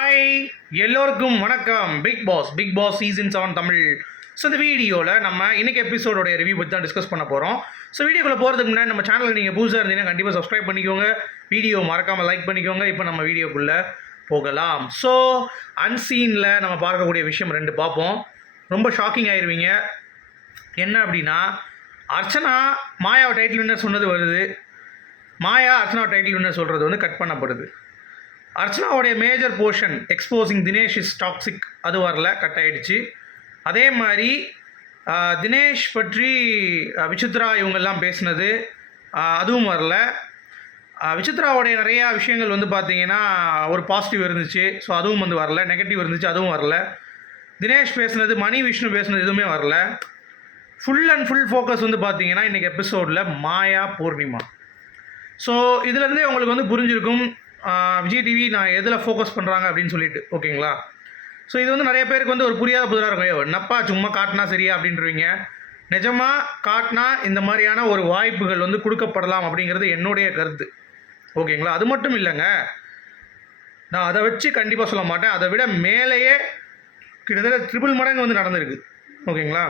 Hi எல்லோருக்கும் வணக்கம். Big boss big boss season seven Tamil. So இந்த வீடியோவில் நம்ம இன்றைக்கி எபிசோடோடைய ரிவ்யூ பற்றி தான் டிஸ்கஸ் பண்ண போகிறோம் ஸோ வீடியோக்குள்ளே போகிறதுக்கு முன்னாடி நம்ம சேனலில் நீங்கள் புதுசாக இருந்தீங்கன்னா கண்டிப்பாக சப்ஸ்கிரைப் பண்ணிக்கோங்க. வீடியோ மறக்காமல் லைக் பண்ணிக்கோங்க. இப்போ நம்ம வீடியோக்குள்ளே போகலாம். ஸோ அன்சீனில் நம்ம பார்க்கக்கூடிய விஷயம் ரெண்டு பார்ப்போம். ரொம்ப ஷாக்கிங் ஆயிருவீங்க. என்ன அப்படின்னா அர்ச்சனா மாயாவை டைட்டில் வின்னர் சொன்னது வருது. மாயா அர்ச்சனா டைட்டில் வின்னர் சொல்கிறது வந்து கட் பண்ணப்படுது. அர்ச்சனாவுடைய major portion exposing Dinesh is toxic அது வரல கட் ஆகிடுச்சு அதே மாதிரி தினேஷ் பற்றி விசித்ரா இவங்கெல்லாம் பேசினது அதுவும் வரல. விசித்ராவுடைய நிறையா விஷயங்கள் வந்து பார்த்தீங்கன்னா ஒரு பாசிட்டிவ் இருந்துச்சு. ஸோ அதுவும் வந்து வரல. நெகட்டிவ் இருந்துச்சு அதுவும் வரல. தினேஷ் பேசுனது மணி விஷ்ணு பேசுனது எதுவுமே வரல. ஃபுல் அண்ட் ஃபுல் ஃபோக்கஸ் வந்து பார்த்தீங்கன்னா இன்றைக்கி எபிசோடில் மாயா பூர்ணிமா. ஸோ இதுலேருந்தே உங்களுக்கு வந்து புரிஞ்சிருக்கும். விஜய் டிவி நான் எதில் ஃபோக்கஸ் பண்ணுறாங்க அப்படின்னு சொல்லிட்டு ஓகேங்களா ஸோ இது வந்து நிறைய பேருக்கு வந்து ஒரு புரியாத புதிராக இருக்கும். என்னப்பா சும்மா காட்டினா சரியா அப்படின்றவீங்க நிஜமாக காட்டினா இந்த மாதிரியான ஒரு வாய்ப்புகள் வந்து கொடுக்கப்படலாம் அப்படிங்கிறது என்னுடைய கருத்து. ஓகேங்களா அது மட்டும் இல்லைங்க. நான் அதை வச்சு கண்டிப்பாக சொல்ல மாட்டேன். அதை விட மேலேயே கிட்டத்தட்ட ட்ரிபிள் மடங்கு வந்து நடந்திருக்கு. ஓகேங்களா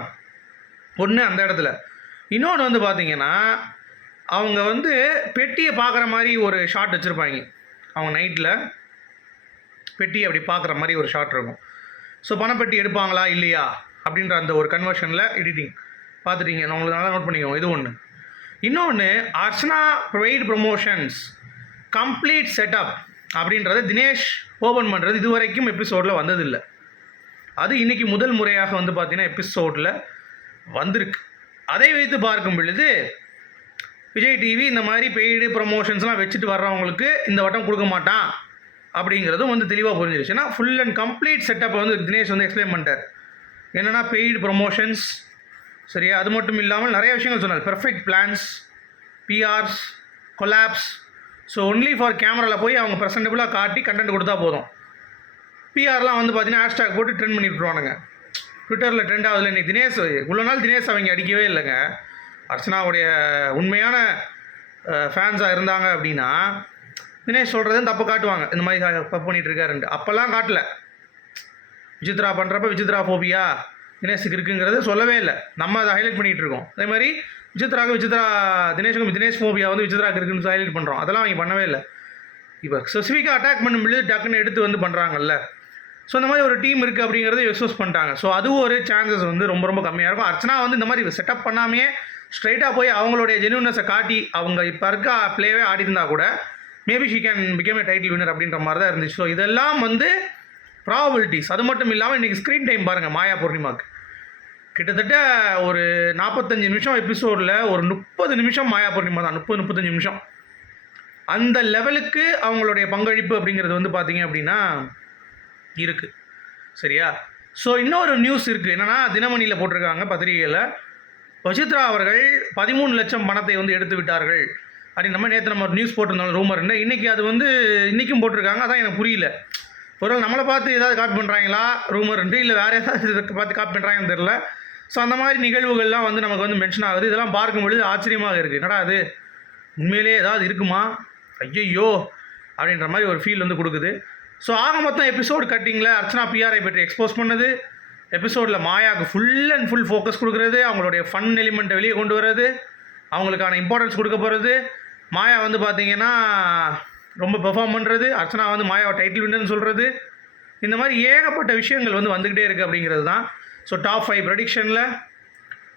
ஒன்று அந்த இடத்துல. இன்னொன்று வந்து பார்த்தீங்கன்னா அவங்க வந்து பெட்டியை பார்க்குற மாதிரி ஒரு ஷாட் வச்சுருப்பாங்க. அவங்க நைட்டில் பெட்டி அப்படி பார்க்குற மாதிரி ஒரு ஷாட் இருக்கும். ஸோ பணப்பெட்டி எடுப்பாங்களா? இல்லையா? அப்படின்ற அந்த ஒரு கன்வர்ஷனில் எடிட்டிங் பார்த்துட்டீங்க. நான் உங்களுக்கு நல்லா நோட் பண்ணிக்கோங்க. இது ஒன்று இன்னொன்று Archana provide promotions complete setup அப்படின்றத தினேஷ் ஓப்பன் பண்ணுறது இது வரைக்கும் எபிசோடில் வந்ததில்லை. அது இன்னைக்கு முதல் முறையாக வந்து பார்த்திங்கன்னா எபிசோடில் வந்திருக்கு. அதை வைத்து பார்க்கும் பொழுது விஜய் டிவி இந்த மாதிரி பெய்டு ப்ரொமோஷன்ஸ்லாம் வச்சுட்டு வர்றவங்களுக்கு இந்த வட்டம் கொடுக்க மாட்டான் அப்படிங்கிறதும் வந்து தெளிவாக புரிஞ்சிருச்சு. ஏன்னா ஃபுல் அண்ட் கம்ப்ளீட் செட்டப்பை வந்து தினேஷ் வந்து எக்ஸ்பிளைன் பண்ணிட்டார். என்னென்னா பெய்டு ப்ரொமோஷன்ஸ் சரியா? அது மட்டும் இல்லாமல் நிறைய விஷயங்கள் சொன்னார். Perfect plans PRs collabs so only for கேமராவில் போய் அவங்க ப்ரெசன்டபுளாக காட்டி கண்டென்ட் கொடுத்தா போதும். பிஆர்லாம் வந்து பார்த்தீங்கன்னா ஹேஷ்டாக் போட்டு ட்ரெண்ட் பண்ணி விட்ருவானுங்க ட்விட்டரில் ட்ரெண்ட் ஆகுதுல. இன்னைக்கு தினேஷ் இவ்வளோ நாள் தினேஷ் அவங்க அடிக்கவே இல்லைங்க. அர்ச்சனாவுடைய உண்மையான ஃபேன்ஸாக இருந்தாங்க அப்படின்னா தினேஷ் சொல்கிறதும் தப்பு காட்டுவாங்க. இந்த மாதிரி தப்பு பண்ணிட்டு இருக்காருன்ட்டு. அப்போல்லாம் காட்டல. விசித்ரா பண்ணுறப்ப விசித்ரா ஃபோபியா தினேஷுக்கு இருக்குங்கிறது சொல்லவே இல்லை. நம்ம அதை ஹைலைட் பண்ணிகிட்டு இருக்கோம். அதே மாதிரி விசித்ராவுக்கு விசித்ரா தினேஷுக்கும் தினேஷ் ஃபோபியா வந்து விசித்ராக்கு இருக்குன்னு ஹைலைட் பண்ணுறோம் அதெல்லாம் அவங்க பண்ணவே இல்லை. இப்போ ஸ்பெசிஃபிக்காக அட்டாக் பண்ணும்பொழுது டக்குன்னு எடுத்து வந்து பண்ணுறாங்கல்ல ஸோ இந்த மாதிரி ஒரு டீம் இருக்குது அப்படிங்கிறத எக்ஸ்போஸ் பண்ணிட்டாங்க. ஸோ அதுவும் ஒரு சான்சஸ் வந்து ரொம்ப ரொம்ப கம்மியாக இருக்கும். அர்ச்சனா வந்து இந்த மாதிரி செட்டப் பண்ணாமையே ஸ்ட்ரைட்டாக போய் அவங்களுடைய ஜென்யூனஸை காட்டி அவங்க இப்போ இருக்க ப்ளேவே ஆடி இருந்தா கூட maybe she can become a title winner அப்படின்ற மாதிரி தான் இருந்துச்சு. ஸோ இதெல்லாம் வந்து ப்ராபபிலிட்டிஸ் அது மட்டும் இல்லாமல் இன்றைக்கி ஸ்க்ரீன் டைம் பாருங்கள் மாயா பூர்ணிமாவுக்கு கிட்டத்தட்ட ஒரு நாற்பத்தஞ்சு நிமிஷம் எபிசோடில் ஒரு முப்பது நிமிஷம் மாயா பூர்ணிமா தான். முப்பது முப்பத்தஞ்சு நிமிஷம். அந்த லெவலுக்கு அவங்களுடைய பங்களிப்பு அப்படிங்கிறது வந்து பார்த்தீங்க அப்படின்னா இருக்குது சரியா? ஸோ இன்னொரு நியூஸ் இருக்குது என்னென்னா தினமணியில் போட்டிருக்காங்க பத்திரிகையில். வசித்ரா அவர்கள் பதிமூணு லட்சம் பணத்தை வந்து எடுத்து விட்டார்கள். அப்படின்னு நம்ம நேற்று நம்ம ஒரு நியூஸ் போட்டிருந்தோம் ரூமர் இன்றைக்கி அது வந்து இன்றைக்கும் போட்டிருக்காங்க அதான் எனக்கு புரியல. ஒரு நம்மளை பார்த்து ஏதாவது காப்பி பண்ணுறாங்களா ரூமர்ன்ட்டு இல்லை வேறு ஏதாவது இதுக்கு பார்த்து காப்பி பண்ணுறாங்கன்னு தெரில ஸோ அந்த மாதிரி நிகழ்வுகள்லாம் வந்து நமக்கு வந்து மென்ஷன் ஆகுது. இதெல்லாம் பார்க்கும் பொழுது ஆச்சரியமாக இருக்குது என்னடா அது? உண்மையிலே ஏதாவது இருக்குமா? ஐயையோ! அப்படின்ற மாதிரி ஒரு ஃபீல் வந்து கொடுக்குது. ஸோ ஆக மொத்தம் எபிசோடு கட்டிங்கில் அர்ச்சனா பிஆர்ஐ பற்றி எக்ஸ்போஸ் பண்ணது. எபிசோடில் மாயாவுக்கு ஃபுல் அண்ட் ஃபுல் ஃபோக்கஸ் கொடுக்குறது அவங்களுடைய ஃபன் எலிமெண்ட்டை வெளியே கொண்டு வர்றது அவங்களுக்கான இம்பார்ட்டன்ஸ் கொடுக்க போகிறது மாயா வந்து பார்த்திங்கன்னா ரொம்ப பெர்ஃபார்ம் பண்ணுறது அர்ச்சனா வந்து மாயாவை டைட்டில் வின்னுன்னு சொல்கிறது இந்த மாதிரி ஏகப்பட்ட விஷயங்கள் வந்து வந்துக்கிட்டே இருக்குது அப்படிங்கிறது தான். ஸோ டாப் ஃபைவ் ப்ரடிக்ஷனில்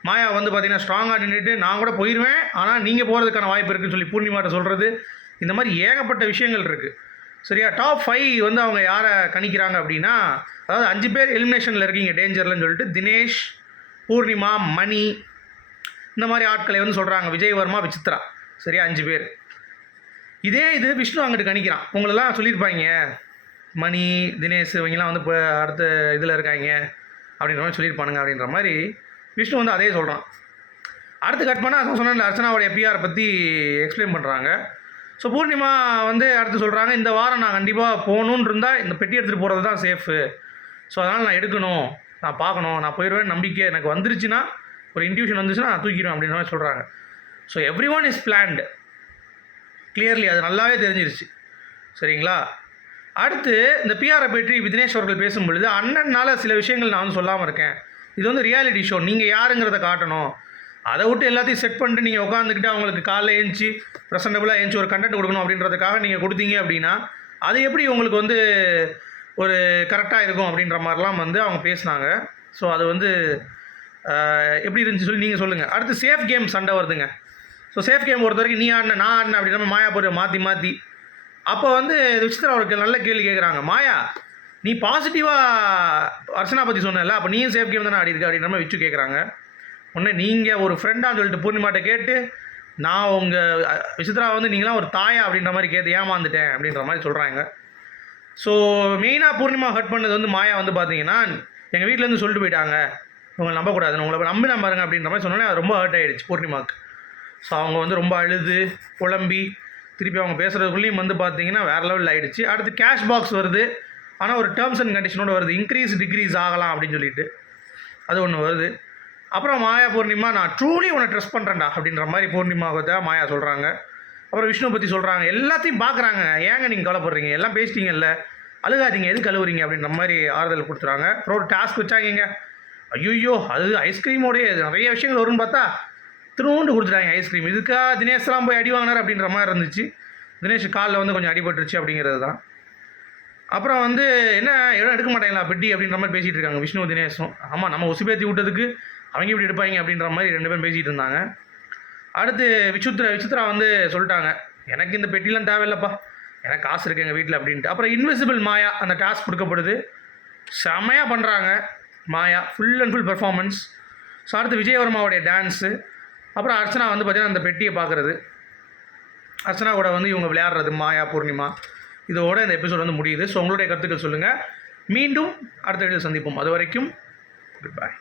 மாயா வந்து பார்த்தீங்கன்னா ஸ்ட்ராங்காக நின்றுட்டு நான் கூட போயிடுவேன் ஆனால் நீங்கள் போகிறதுக்கான வாய்ப்பு இருக்குதுன்னு சொல்லி பூர்ணிமாட்ட சொல்கிறது இந்த மாதிரி ஏகப்பட்ட விஷயங்கள் இருக்குது சரியா? டாப் ஃபைவ் வந்து அவங்க யாரை கணிக்கிறாங்க அப்படின்னா அதாவது அஞ்சு பேர் எலிமினேஷனில் இருக்கீங்க டேஞ்சர்லன்னு சொல்லிட்டு தினேஷ் பூர்ணிமா மணி இந்த மாதிரி ஆட்களை வந்து சொல்கிறாங்க விஜயவர்மா விசித்ரா. சரியா? அஞ்சு பேர். இதே இது விஷ்ணு அங்கிட்டு கணிக்கிறான். உங்களெல்லாம் சொல்லியிருப்பாங்க மணி தினேஷ் இவங்கெல்லாம் வந்து இப்போ அடுத்த இதில் இருக்காங்க அப்படின்ற மாதிரி சொல்லியிருப்பானுங்க அப்படின்ற மாதிரி விஷ்ணு வந்து அதே சொல்கிறான் அடுத்து கட் பண்ணால் சொன்ன அர்ச்சனாவுடைய பிஆர் பற்றி எக்ஸ்பிளைன் பண்ணுறாங்க ஸோ பூர்ணிமா வந்து அடுத்து சொல்கிறாங்க இந்த வாரம் நான் கண்டிப்பாக போகணுன்னு இருந்தால் இந்த பெட்டி எடுத்துகிட்டு போகிறது தான் சேஃபு ஸோ அதனால் நான் எடுக்கணும். நான் பார்க்கணும். நான் போயிடுவேன் நம்பிக்கை எனக்கு வந்துருச்சுன்னா ஒரு இன்ட்யூஷன் வந்துச்சுன்னா நான் தூக்கிடுவேன் அப்படின்ற மாதிரி சொல்கிறாங்க so everyone is planned clearly அது நல்லாவே தெரிஞ்சிருச்சு. சரிங்களா? அடுத்து இந்த பிஆரை பற்றி விக்னேஷ் அவர்கள் பேசும்பொழுது சில விஷயங்கள் நான் வந்து சொல்லாமல் இருக்கேன். இது வந்து ரியாலிட்டி ஷோ நீங்கள் யாருங்கிறத காட்டணும். அதை விட்டு எல்லாத்தையும் செட் பண்ணிட்டு நீங்கள் உட்காந்துக்கிட்டு அவங்களுக்கு காலைல ஏஞ்சி ப்ரெசன்டபுளாக ஏஞ்சி ஒரு கண்டென்ட் கொடுக்கணும் அப்படின்றதுக்காக நீங்கள் கொடுத்தீங்க அப்படின்னா அது எப்படி உங்களுக்கு வந்து ஒரு கரெக்டாக இருக்கும் அப்படின்ற மாதிரிலாம் வந்து அவங்க பேசினாங்க. ஸோ அது வந்து எப்படி இருந்துச்சு சொல்லி நீங்கள் சொல்லுங்கள் அடுத்து சேஃப் கேம் சண்டை வருதுங்க. ஸோ சேஃப் கேம் பொறுத்த வரைக்கும் நீ ஆடின நான் ஆடின அப்படின்ற மாயாபுரி மாற்றி மாற்றி அப்போ வந்து விசித்திரா அவருக்கு நல்ல கேள்வி கேட்குறாங்க மாயா நீ பாசிட்டிவாக அர்ச்சனா பற்றி சொன்னல அப்போ நீயும் சேஃப் கேம் தானே ஆடி இருக்க அப்படின்ற மாதிரி விச்சு கேட்குறாங்க உடனே நீங்கள் ஒரு ஃப்ரெண்டான்னு சொல்லிட்டு பூர்ணிமாட்ட கேட்டு நான் உங்கள் விசித்ரா வந்து நீங்களாம் ஒரு தாயா அப்படின்ற மாதிரி கேட்டு ஏமாந்துட்டேன் அப்படின்ற மாதிரி சொல்கிறாங்க ஸோ மெயினாக பூர்ணிமா ஹர்ட் பண்ணது வந்து மாயா வந்து பார்த்தீங்கன்னா எங்கள் வீட்டிலேருந்து சொல்லிட்டு போயிட்டாங்க. உங்களை நம்பக்கூடாதுன்னு உங்களை நம்பி நம்பாருங்க அப்படின்ற மாதிரி சொன்னோன்னே ரொம்ப ஹர்ட் ஆகிடுச்சு பூர்ணிமாவுக்கு. ஸோ அவங்க வந்து ரொம்ப அழுது புலம்பி திருப்பி அவங்க பேசுகிறதுக்குள்ளேயும் வந்து பார்த்தீங்கன்னா வேறு லெவலில் ஆகிடுச்சு அடுத்து கேஷ் பாக்ஸ் வருது. ஆனால் ஒரு டேர்ம்ஸ் அண்ட் கண்டிஷனோட வருது. இன்க்ரீஸ் டிக்ரீஸ் ஆகலாம் அப்படின்னு சொல்லிட்டு. அது ஒன்று வருது. அப்புறம் மாயா பூர்ணிமா நான் ட்ரூலி உன்னை ட்ரெஸ் பண்ணுறேன்டா அப்படின்ற மாதிரி பூர்ணிமாவை தான் மாயா சொல்கிறாங்க அப்புறம் விஷ்ணு பற்றி சொல்கிறாங்க எல்லாத்தையும் பார்க்குறாங்க ஏங்க நீங்கள் கவலைப்படுறீங்க? எல்லாம் பேசிட்டீங்கல்ல. அழுகாதீங்க. எது கழுவுறீங்க அப்படின்ற மாதிரி ஆறுதல் கொடுத்துறாங்க. அப்புறம் ஒரு டாஸ்க் வச்சாங்க ஐயோ அது ஐஸ்கிரீமோடைய நிறைய விஷயங்கள் வரும்னு பார்த்தா திரும்ப கொடுத்துட்டாங்க ஐஸ்கிரீம் இதுக்கா தினேஷ்லாம் போய் அடி வாங்கினார் அப்படின்ற மாதிரி இருந்துச்சு. தினேஷ் காலில் வந்து கொஞ்சம் அடிபட்டுருச்சு அப்படிங்கிறது தான். அப்புறம் வந்து என்ன இடம் எடுக்க மாட்டாங்களா பெட்டி அப்படின்ற மாதிரி பேசிகிட்டு இருக்காங்க. விஷ்ணு தினேஷும். ஆமாம் நம்ம உசுபேத்தி விட்டதுக்கு அவங்க இப்படி எடுப்பாங்க அப்படின்ற மாதிரி ரெண்டு பேரும் பேசிகிட்டு இருந்தாங்க. அடுத்து விசித்ரா விசித்ரா வந்து சொல்லிட்டாங்க எனக்கு இந்த பெட்டிலாம் தேவையில்லப்பா. எனக்கு காசு இருக்கு எங்கள் வீட்டில் அப்படின்ட்டு. அப்புறம் இன்விசிபிள் மாயா அந்த டாஸ்க் கொடுக்கப்படுது. செமையாக பண்ணுறாங்க Maya full and full performance so அடுத்து விஜயவர்மாவுடைய டான்ஸு அப்புறம் அர்ச்சனா வந்து பார்த்தீங்கன்னா அந்த பெட்டியை பார்க்குறது அர்ச்சனா கூட வந்து இவங்க விளையாடுறது மாயா பூர்ணிமா. இதோட இந்த எபிசோட் வந்து முடியுது. ஸோ உங்களுடைய கருத்துக்கள் சொல்லுங்கள் மீண்டும் அடுத்த வீடியோ சந்திப்போம். அது வரைக்கும் குட் பாய்